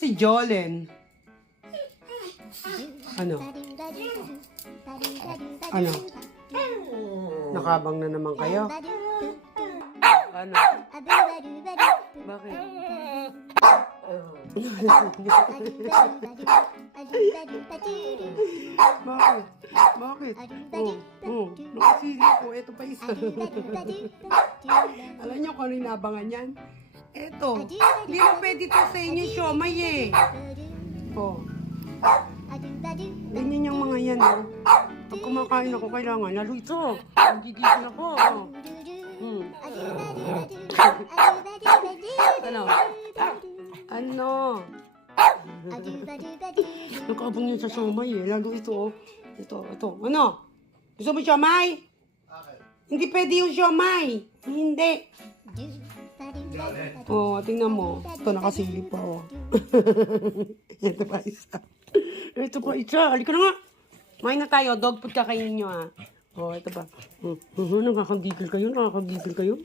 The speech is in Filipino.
Si Jolene. Ano? Ano? Nakabang na naman kayo? Ano? Bakit? Bakit? Bakit? Nakasili ko. Ito pa isa. Alam niyo kung ano yung nabangan yan? Ito. Hindi na pwede ito sa inyo, siomay eh. Oh. Ganyan yung mga yan, oh. Pag kumakain ako, kailangan lalo ito. Gigising ako. Oh. Ano? Ano? Nakaabang yun sa siomay eh. Lalo ito, oh. Ito. Ano? Gusto mo siomay? Okay. Hindi pwede yung siomay. Hindi. Oh, tingnan mo. Ito nakasilip pa, oh. Ito pa isa. Ito pa isa. Halika na nga. Kumain na tayo. Dog food kakainin nyo, ah. Oh, ito pa. Nakakagigil kayo.